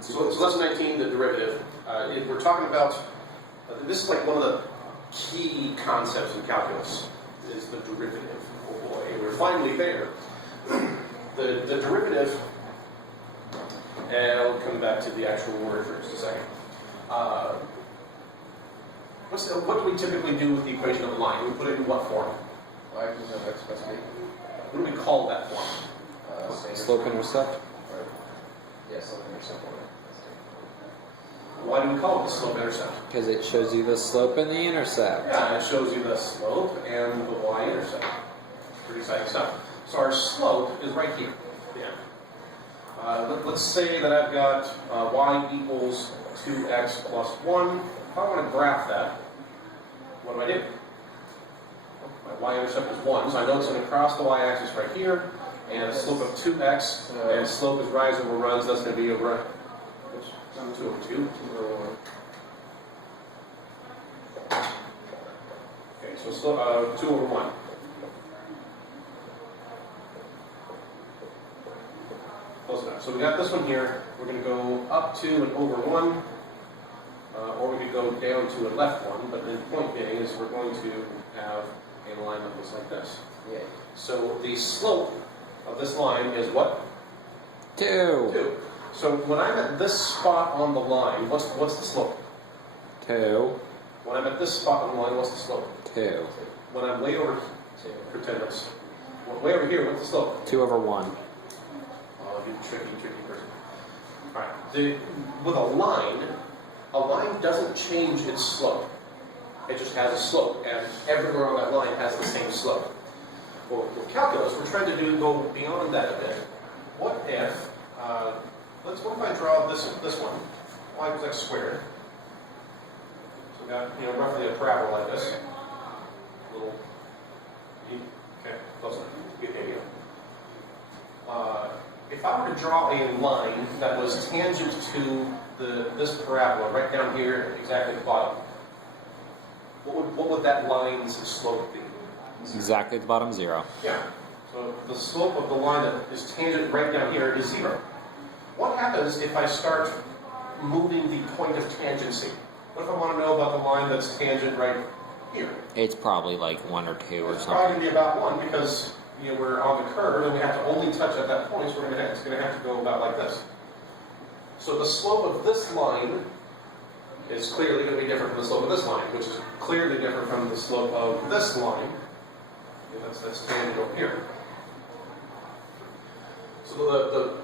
So lesson 19, the derivative. We're talking about, this is like one of the key concepts in calculus, is the derivative. Oh boy, we're finally there. The derivative, and I'll come back to the actual word for just a second. What do we typically do with the equation of a line? We put it in what form? Y equals mx plus b. What do we call that form? Slope intercept? Right. Yeah, slope intercept. Why do we call it the slope intercept? Because it shows you the slope and the intercept. Yeah, it shows you the slope and the y-intercept. Pretty exciting stuff. So our slope is right here. Yeah. Let's say that I've got y equals 2x plus 1. If I want to graph that, what do I do? My y-intercept is 1, so I know it's going to cross the y-axis right here, and a slope of 2x, and slope is rise over run, so that's going to be over 2 over 2. 2 over 1. Okay, so slope 2 over 1. Close enough. So we got this one here. We're going to go up 2 and over 1, or we could go down 2 and left 1, but the point being is we're going to have a line that looks like this. Yeah. So the slope of this line is what? 2. 2. So when I'm at this spot on the line, what's the slope? 2. When I'm at this spot on the line, what's the slope? 2. When I'm way over here, pretend it's way over here, what's the slope? 2 over 1. Oh, you tricky person. All right. With a line doesn't change its slope. It just has a slope, and everywhere on that line has the same slope. Well, with calculus, we're trying to go beyond that a bit. What if, what if I draw this one, y equals x squared. So we've got, roughly a parabola like this. Okay, close enough. Good idea. If I were to draw a line that was tangent to this parabola right down here, exactly at the bottom, what would that line's slope be? Exactly at the bottom, 0. Yeah. So the slope of the line that is tangent right down here is 0. What happens if I start moving the point of tangency? What if I want to know about the line that's tangent right here? It's probably like 1 or 2 or It's something. probably going to be about 1 because we're on the curve and we have to only touch at that point, so it's going to have to go about like this. So the slope of this line is clearly going to be different from the slope of this line, which is clearly different from the slope of this line. That's tangent over here. So the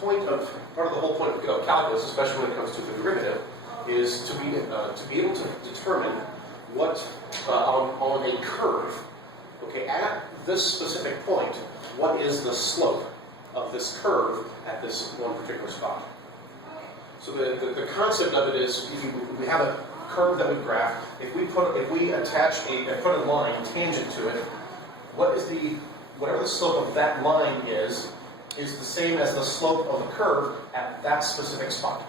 part of the whole point of calculus, especially when it comes to the derivative, is to be able to determine what on a curve, okay, at this specific point, what is the slope of this curve at this one particular spot. So the concept of it is, if we have a curve that we graph, if we put a line tangent to it, whatever the slope of that line is the same as the slope of the curve at that specific spot.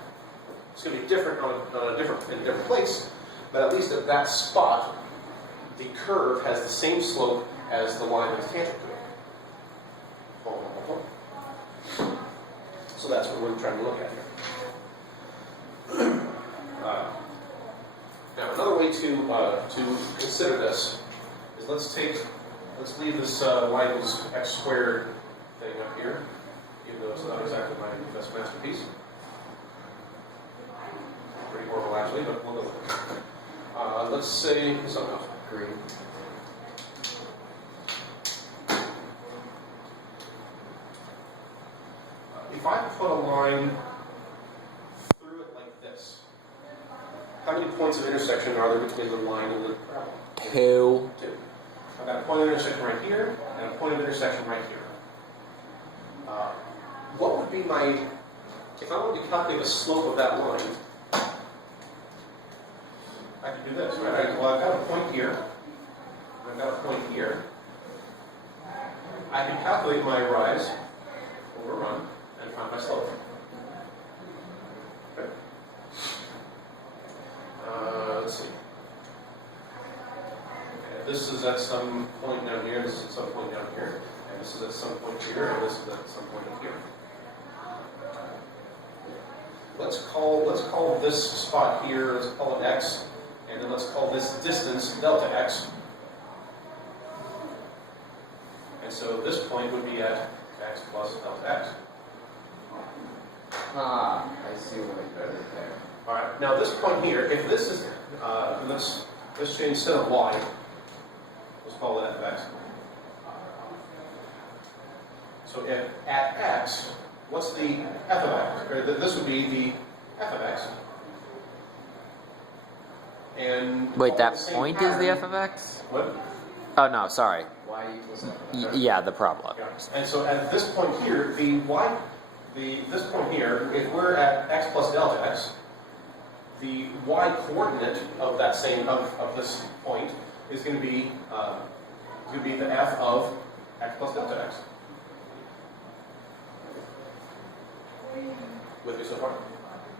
It's going to be different in a different place, but at least at that spot, the curve has the same slope as the line that's tangent to it. So that's what we're trying to look at here. Now, another way to consider this is let's leave this y equals x squared thing up here, even though it's not exactly my best masterpiece. Pretty horrible actually, but we'll go with it. Let's say something else. Green. If I put a line through it like this, how many points of intersection are there between the line and the parabola? 2. 2. I've got a point of intersection right here, and a point of intersection right here. What would be if I wanted to calculate the slope of that line, I could do this, right? Well, I've got a point here, and I've got a point here. I can calculate my rise over run and find my slope. Okay. Let's see. Okay, this is at some point down here, this is at some point down here, and this is at some point here, and this is at some point up here. let's call this spot here, let's call it x, and then let's call this distance delta x. And so this point would be at x plus delta x. Ah, I see what you did there. All right. Now this point here, if this is let's change instead of y, let's call it f of x. So if at x, what's the f of x? Or this would be the f of x. And Wait, follow that the same point is the pattern. f of x? What? Oh no, sorry. Y equals F of X. Yeah, the parabola. Yeah. And so at this point here, this point here, if we're at x plus delta x, the y coordinate of that same of this point is going to be the f of x plus delta x. With me so far?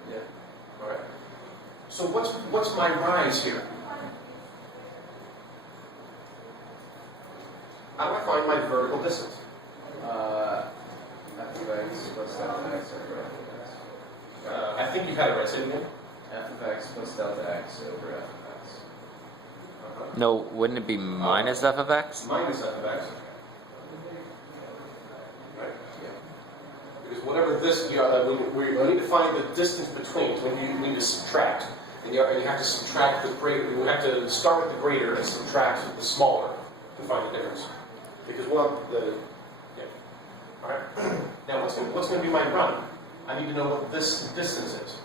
Yeah. All right. So what's my rise here? How do I find my vertical distance? F of X plus delta X over F of X. I think you had it right. Say it again. F of X plus delta X over F of X. No, wouldn't it be minus f of x? Minus f of x. Right? Yeah. Because whatever this, we need to find the distance between. So we need to subtract, and you have to subtract the greater. We have to start with the greater and subtract the smaller to find the difference. Because yeah. All right. Now what's going to be my run? I need to know what this distance is.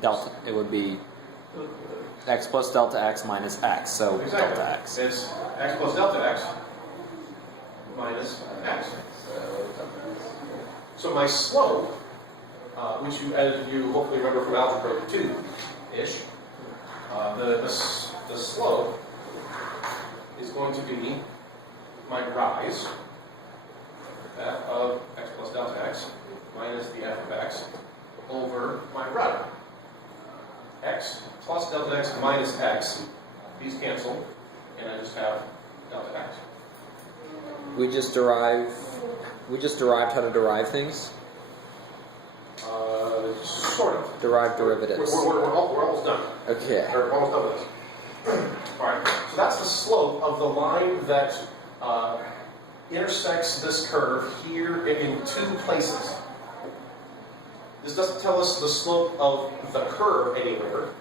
Delta. It would be x plus delta x minus x. So Exactly. delta x. It's x plus delta x minus x. So my slope, which as you hopefully remember from algebra 2-ish, the slope is going to be my rise, f of x plus delta x minus the f of x over my run. X plus delta x minus x, these cancel, and I just have delta x. We just derived how to derive things. Sort of. Derive derivatives. We're almost done. Okay. We're almost done with this. Alright, so that's the slope of the line that intersects this curve here in two places. This doesn't tell us the slope of the curve anywhere. It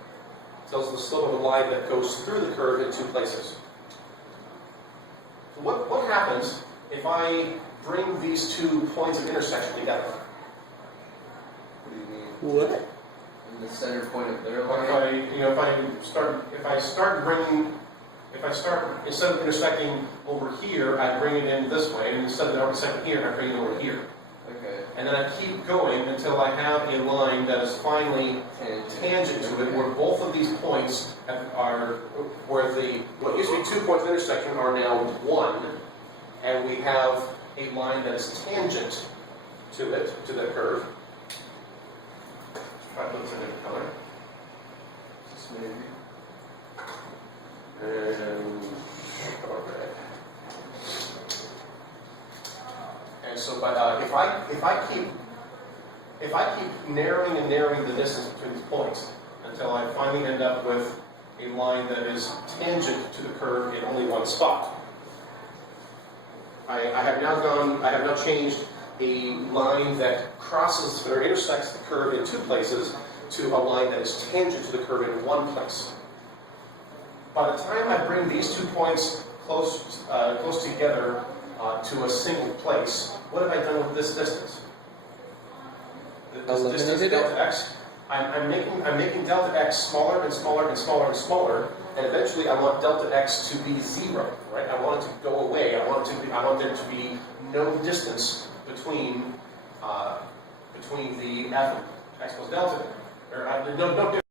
tells us the slope of a line that goes through the curve in two places. So what happens if I bring these two points of intersection together? What do you mean? What? In the center point of their If line? instead of intersecting over here, I bring it in this way, and instead of intersecting here, I bring it over here. Okay. And then I keep going until I have a line that is finally tangent to it, where both of these points where what used to be 2 points of intersection are now 1, and we have a line that is tangent to it, to that curve. Let's try to put this in a color. Just maybe. And red. And so, but if I keep narrowing and narrowing the distance between these points until I finally end up with a line that is tangent to the curve in only one spot, I have now changed a line that crosses or intersects the curve in two places to a line that is tangent to the curve in one place. By the time I bring these 2 points close together to a single place, what have I done with this distance? This distance Eliminated it? delta x. I'm making delta x smaller and smaller and smaller and smaller, and eventually I want delta x to be 0. Right? I want it to go away. I want there to be no distance between the f of x plus delta, or no difference.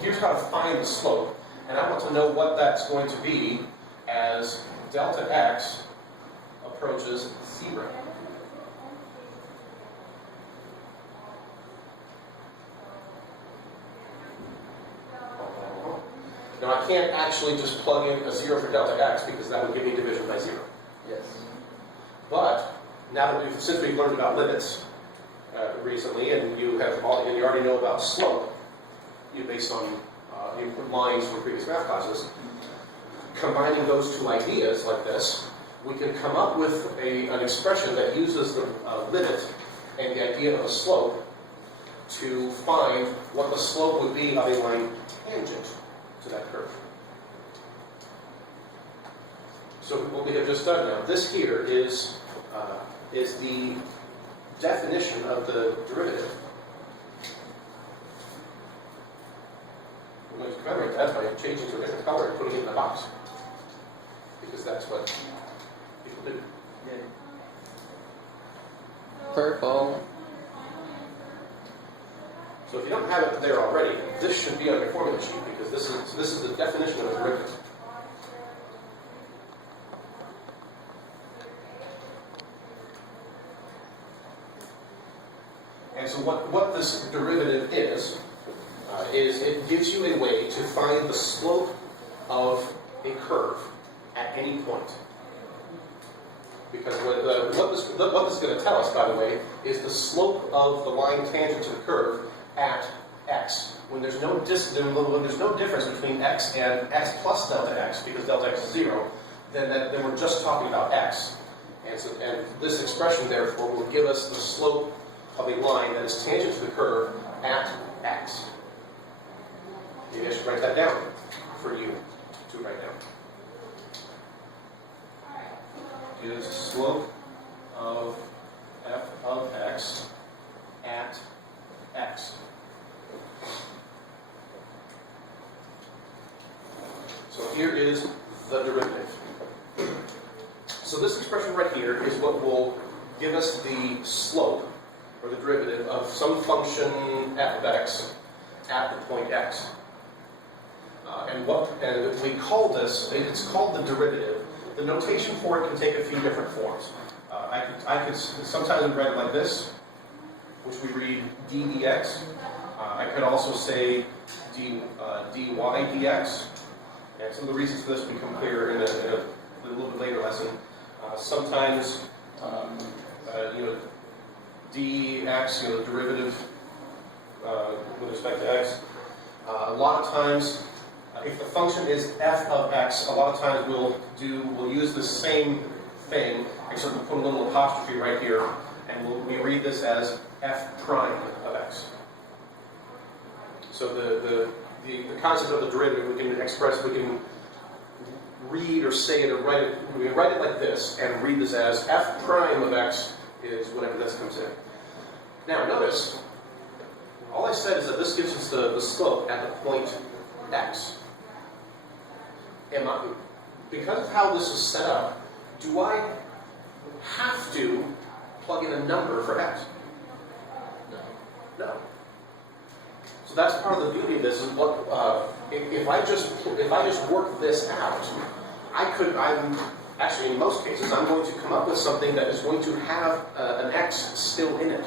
Here's how to find the slope, and I want to know what that's going to be as delta x approaches 0. Now I can't actually just plug in a 0 for delta x because that would give me division by 0. Yes. But now that since we've learned about limits recently, and you already know about slope, based on input lines from previous math classes, combining those two ideas like this, we can come up with an expression that uses the limit and the idea of a slope to find what the slope would be of a line tangent to that curve. So what we have just done now, this here is the definition of the derivative. We're going to commemorate that by changing to a different color and putting it in a box. Because that's what people do. Purple. So if you don't have it there already, this should be on your formula sheet because this is the definition of a derivative. And so what this derivative is it gives you a way to find the slope of a curve at any point. Because what this is going to tell us, by the way, is the slope of the line tangent to the curve at x. When there's no difference between x and x plus delta x, because delta x is 0, then we're just talking about x. And this expression, therefore, will give us the slope of a line that is tangent to the curve at x. Maybe I should write that down for you to write down. Is slope of f of x at x. So here is the derivative. So this expression right here is what will give us the slope, or the derivative, of some function f of x at the point x. And we call this, it's called the derivative. The notation for it can take a few different forms. I could sometimes write it like this, which we read d dx. I could also say dy dx. And some of the reasons for this will become clear in a little bit later lesson. Sometimes, dx, the derivative with respect to x. A lot of times, if the function is f of x, a lot of times we'll use the same thing, except we'll put a little apostrophe right here, and we read this as f prime of x. So the concept of the derivative we can read or say it or write it. We can write it like this and read this as f prime of x is whatever this comes in. Now notice, all I said is that this gives us the slope at the point x. Because of how this is set up, do I have to plug in a number for x? No. So that's part of the beauty of this. Is if I just work this out, actually in most cases I'm going to come up with something that is going to have an x still in it.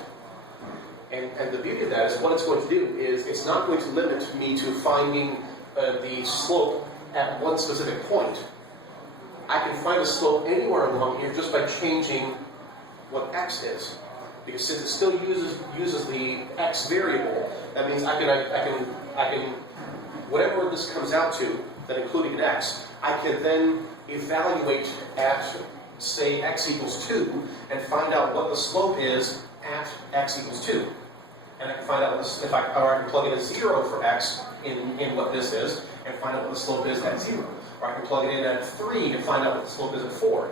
And the beauty of that is what it's going to do is it's not going to limit me to finding the slope at one specific point. I can find a slope anywhere along here just by changing what x is. Because since it still uses the x variable, that means I can whatever this comes out to, that including an x, I can then evaluate at, say, x equals 2, and find out what the slope is at x equals 2. And I can find out this, or I can plug in a 0 for x in what this is, and find out what the slope is at 0. Or I can plug it in at 3 and find out what the slope is at 4.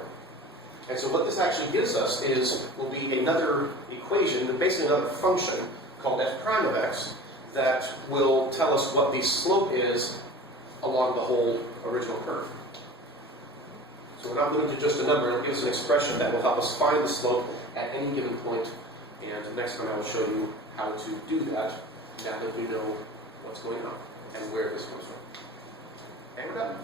And so what this actually gives us will be another equation, basically another function called f prime of x, that will tell us what the slope is along the whole original curve. So we're not limited to just a number, it'll give us an expression that will help us find the slope at any given point. And next time I will show you how to do that, now that we know what's going on and where this comes from. And we're done.